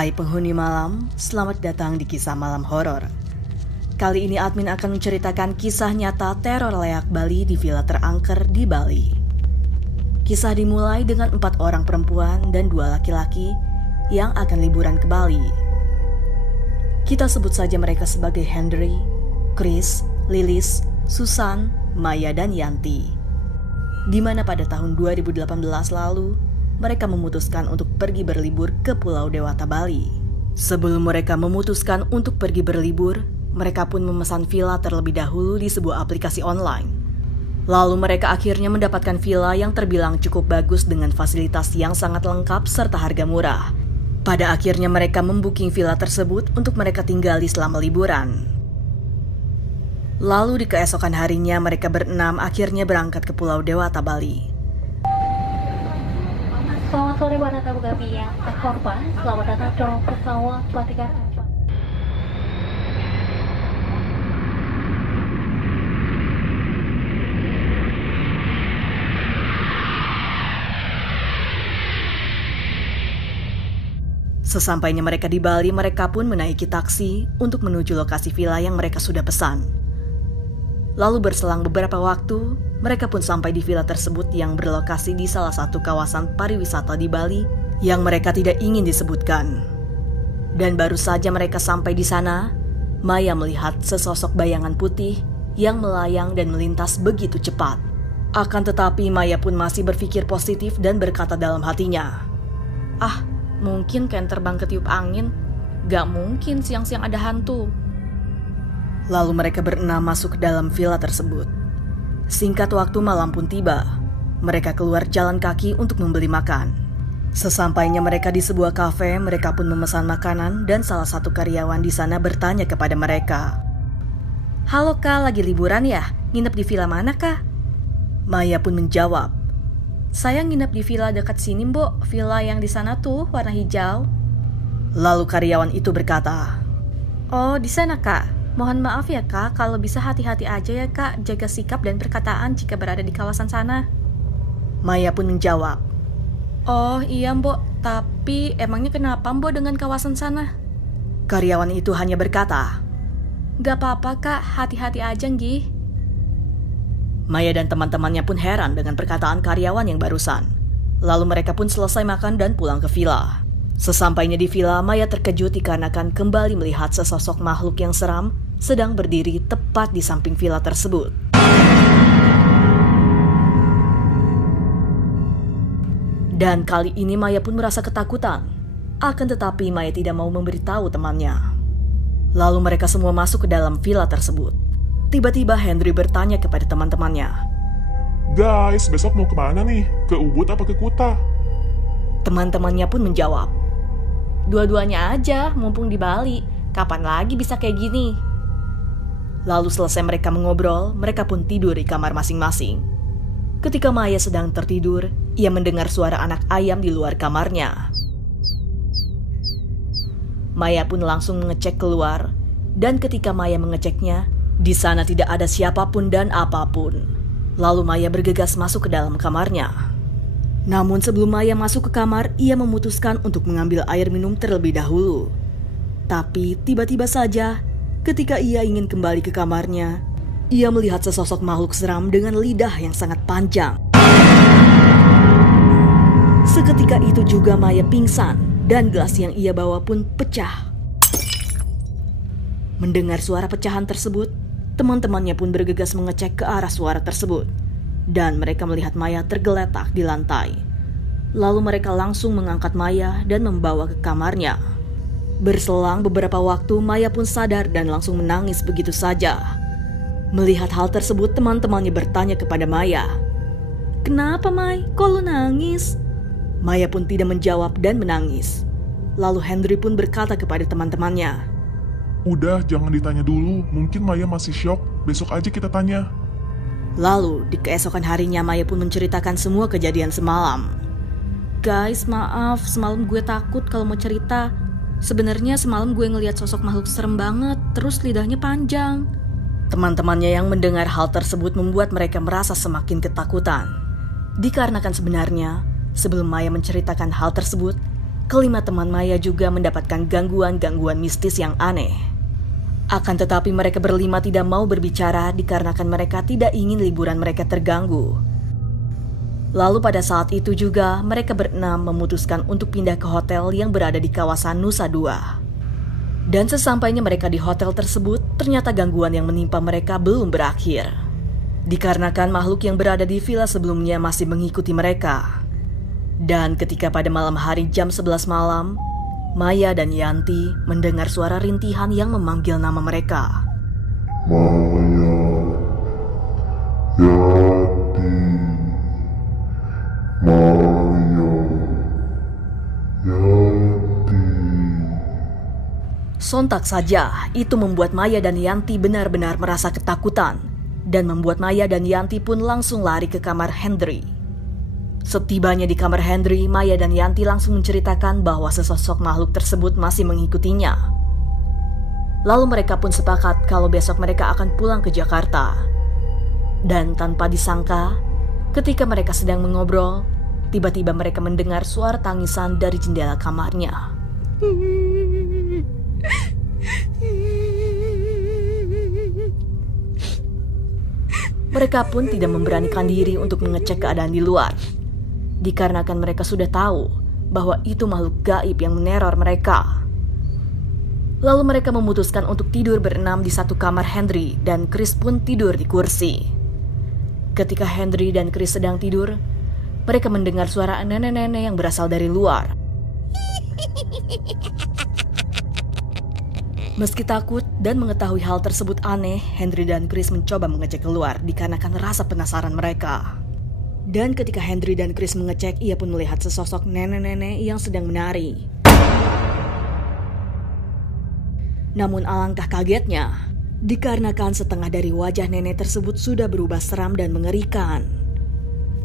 Hai penghuni malam, selamat datang di kisah malam horor. Kali ini admin akan menceritakan kisah nyata teror leak Bali di villa terangker di Bali. Kisah dimulai dengan 4 orang perempuan dan 2 laki-laki yang akan liburan ke Bali. Kita sebut saja mereka sebagai Henry, Chris, Lilis, Susan, Maya, dan Yanti. Di mana pada tahun 2018 lalu, mereka memutuskan untuk pergi berlibur ke Pulau Dewata, Bali. Sebelum mereka memutuskan untuk pergi berlibur, mereka pun memesan villa terlebih dahulu di sebuah aplikasi online. Lalu mereka akhirnya mendapatkan villa yang terbilang cukup bagus dengan fasilitas yang sangat lengkap serta harga murah. Pada akhirnya mereka membooking villa tersebut untuk mereka tinggali selama liburan. Lalu di keesokan harinya mereka berenam akhirnya berangkat ke Pulau Dewata, Bali. Selamat sore para tamu kami yang terhormat. Selamat datang dalam pesawat Batikar. Sesampainya mereka di Bali, mereka pun menaiki taksi untuk menuju lokasi villa yang mereka sudah pesan. Lalu berselang beberapa waktu, mereka pun sampai di villa tersebut yang berlokasi di salah satu kawasan pariwisata di Bali yang mereka tidak ingin disebutkan. Dan baru saja mereka sampai di sana, Maya melihat sesosok bayangan putih yang melayang dan melintas begitu cepat. Akan tetapi Maya pun masih berpikir positif dan berkata dalam hatinya, mungkin kayak terbang ketiup angin, gak mungkin siang-siang ada hantu. Lalu mereka berenam masuk ke dalam villa tersebut. Singkat waktu malam pun tiba. Mereka keluar jalan kaki untuk membeli makan. Sesampainya mereka di sebuah kafe, mereka pun memesan makanan dan salah satu karyawan di sana bertanya kepada mereka. "Halo kak, lagi liburan ya? Nginep di villa mana kak?" Maya pun menjawab, "Saya nginep di villa dekat sini mbok, villa yang di sana tuh warna hijau." Lalu karyawan itu berkata, "Oh di sana kak. Mohon maaf ya kak, kalau bisa hati-hati aja ya kak, jaga sikap dan perkataan jika berada di kawasan sana." Maya pun menjawab, "Oh iya mbok, tapi emangnya kenapa mbok dengan kawasan sana?" Karyawan itu hanya berkata, "Gak apa-apa kak, hati-hati aja nggih." Maya dan teman-temannya pun heran dengan perkataan karyawan yang barusan. Lalu mereka pun selesai makan dan pulang ke villa. Sesampainya di villa, Maya terkejut dikarenakan kembali melihat sesosok makhluk yang seram sedang berdiri tepat di samping villa tersebut. Dan kali ini Maya pun merasa ketakutan. Akan tetapi Maya tidak mau memberitahu temannya. Lalu mereka semua masuk ke dalam villa tersebut. Tiba-tiba Henry bertanya kepada teman-temannya, "Guys, besok mau kemana nih? Ke Ubud apa ke Kuta?" Teman-temannya pun menjawab, "Dua-duanya aja, mumpung di Bali. Kapan lagi bisa kayak gini?" Lalu selesai mereka mengobrol, mereka pun tidur di kamar masing-masing. Ketika Maya sedang tertidur, ia mendengar suara anak ayam di luar kamarnya. Maya pun langsung mengecek keluar, dan ketika Maya mengeceknya, di sana tidak ada siapapun dan apapun. Lalu Maya bergegas masuk ke dalam kamarnya. Namun sebelum Maya masuk ke kamar, ia memutuskan untuk mengambil air minum terlebih dahulu. Tapi tiba-tiba saja, ketika ia ingin kembali ke kamarnya, ia melihat sesosok makhluk seram dengan lidah yang sangat panjang. Seketika itu juga Maya pingsan dan gelas yang ia bawa pun pecah. Mendengar suara pecahan tersebut, teman-temannya pun bergegas mengecek ke arah suara tersebut. Dan mereka melihat Maya tergeletak di lantai. Lalu mereka langsung mengangkat Maya dan membawa ke kamarnya. Berselang beberapa waktu, Maya pun sadar dan langsung menangis begitu saja. Melihat hal tersebut, teman-temannya bertanya kepada Maya, "Kenapa May? Kok lu nangis?" Maya pun tidak menjawab dan menangis. Lalu Henry pun berkata kepada teman-temannya, "Udah, jangan ditanya dulu. Mungkin Maya masih syok. Besok aja kita tanya." Lalu di keesokan harinya Maya pun menceritakan semua kejadian semalam. "Guys, maaf, semalam gue takut kalau mau cerita. Sebenarnya semalam gue ngelihat sosok makhluk serem banget, terus lidahnya panjang." Teman-temannya yang mendengar hal tersebut membuat mereka merasa semakin ketakutan. Dikarenakan sebenarnya, sebelum Maya menceritakan hal tersebut, kelima teman Maya juga mendapatkan gangguan-gangguan mistis yang aneh. Akan tetapi mereka berlima tidak mau berbicara dikarenakan mereka tidak ingin liburan mereka terganggu. Lalu pada saat itu juga mereka berenam memutuskan untuk pindah ke hotel yang berada di kawasan Nusa Dua. Dan sesampainya mereka di hotel tersebut, ternyata gangguan yang menimpa mereka belum berakhir. Dikarenakan makhluk yang berada di villa sebelumnya masih mengikuti mereka. Dan ketika pada malam hari jam 11 malam, Maya dan Yanti mendengar suara rintihan yang memanggil nama mereka. Maya, Yanti, Maya, Yanti. Sontak saja, itu membuat Maya dan Yanti benar-benar merasa ketakutan. Dan membuat Maya dan Yanti pun langsung lari ke kamar Hendry. Setibanya di kamar Hendry, Maya dan Yanti langsung menceritakan bahwa sesosok makhluk tersebut masih mengikutinya. Lalu mereka pun sepakat kalau besok mereka akan pulang ke Jakarta. Dan tanpa disangka, ketika mereka sedang mengobrol, tiba-tiba mereka mendengar suara tangisan dari jendela kamarnya. Mereka pun tidak memberanikan diri untuk mengecek keadaan di luar, dikarenakan mereka sudah tahu bahwa itu makhluk gaib yang meneror mereka. Lalu mereka memutuskan untuk tidur berenam di satu kamar Hendry dan Chris pun tidur di kursi. Ketika Hendry dan Chris sedang tidur, mereka mendengar suara nenek-nenek yang berasal dari luar. Meski takut dan mengetahui hal tersebut aneh, Hendry dan Chris mencoba mengecek keluar dikarenakan rasa penasaran mereka. Dan ketika Hendry dan Chris mengecek, ia pun melihat sesosok nenek-nenek yang sedang menari. Namun alangkah kagetnya, dikarenakan setengah dari wajah nenek tersebut sudah berubah seram dan mengerikan.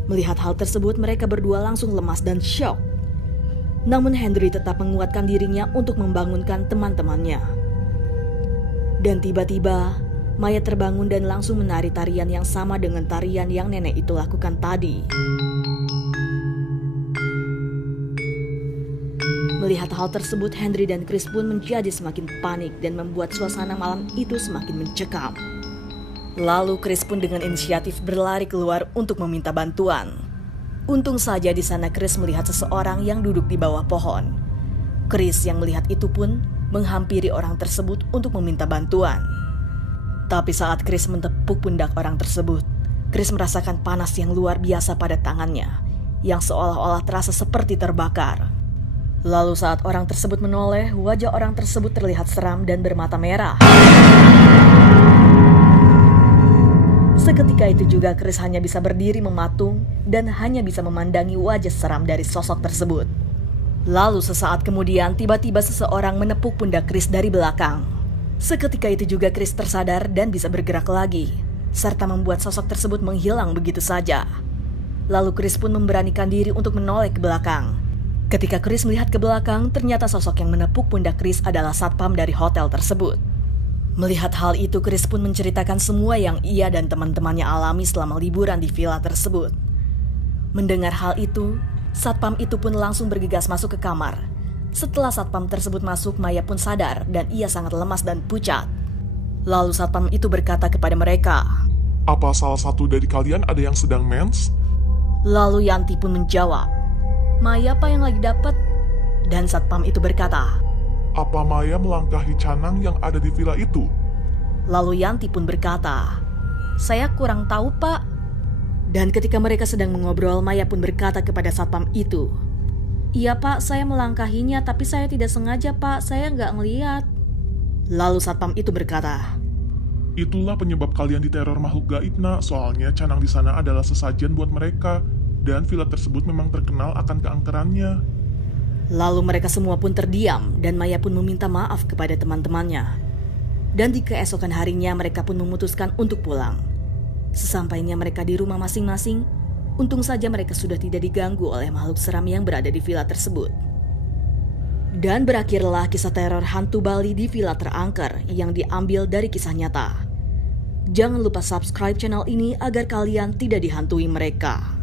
Melihat hal tersebut, mereka berdua langsung lemas dan syok. Namun Hendry tetap menguatkan dirinya untuk membangunkan teman-temannya. Dan tiba-tiba, Maya terbangun dan langsung menari tarian yang sama dengan tarian yang nenek itu lakukan tadi. Melihat hal tersebut, Hendry dan Chris pun menjadi semakin panik dan membuat suasana malam itu semakin mencekam. Lalu Chris pun dengan inisiatif berlari keluar untuk meminta bantuan. Untung saja di sana Chris melihat seseorang yang duduk di bawah pohon. Chris yang melihat itu pun menghampiri orang tersebut untuk meminta bantuan. Tapi saat Chris mentepuk pundak orang tersebut, Chris merasakan panas yang luar biasa pada tangannya, yang seolah-olah terasa seperti terbakar. Lalu saat orang tersebut menoleh, wajah orang tersebut terlihat seram dan bermata merah. Seketika itu juga Chris hanya bisa berdiri mematung dan hanya bisa memandangi wajah seram dari sosok tersebut. Lalu sesaat kemudian tiba-tiba seseorang menepuk pundak Chris dari belakang. Seketika itu juga Chris tersadar dan bisa bergerak lagi, serta membuat sosok tersebut menghilang begitu saja. Lalu Chris pun memberanikan diri untuk menoleh ke belakang. Ketika Chris melihat ke belakang, ternyata sosok yang menepuk pundak Chris adalah satpam dari hotel tersebut. Melihat hal itu, Chris pun menceritakan semua yang ia dan teman-temannya alami selama liburan di villa tersebut. Mendengar hal itu, satpam itu pun langsung bergegas masuk ke kamar. Setelah satpam tersebut masuk, Maya pun sadar dan ia sangat lemas dan pucat. Lalu satpam itu berkata kepada mereka, Apa salah satu dari kalian ada yang sedang mens? Lalu Yanti pun menjawab, Maya apa yang lagi dapat? Dan satpam itu berkata, Apa Maya melangkahi canang yang ada di villa itu? Lalu Yanti pun berkata, Saya kurang tahu pak. Dan ketika mereka sedang mengobrol, Maya pun berkata kepada satpam itu, Iya pak, saya melangkahinya tapi saya tidak sengaja pak, saya nggak ngeliat. Lalu satpam itu berkata, Itulah penyebab kalian diteror makhluk gaib nak, soalnya canang di sana adalah sesajen buat mereka. Dan villa tersebut memang terkenal akan keangkerannya. Lalu mereka semua pun terdiam dan Maya pun meminta maaf kepada teman-temannya. Dan di keesokan harinya mereka pun memutuskan untuk pulang. Sesampainya mereka di rumah masing-masing, untung saja mereka sudah tidak diganggu oleh makhluk seram yang berada di villa tersebut. Dan berakhirlah kisah teror hantu Bali di villa terangker yang diambil dari kisah nyata. Jangan lupa subscribe channel ini agar kalian tidak dihantui mereka.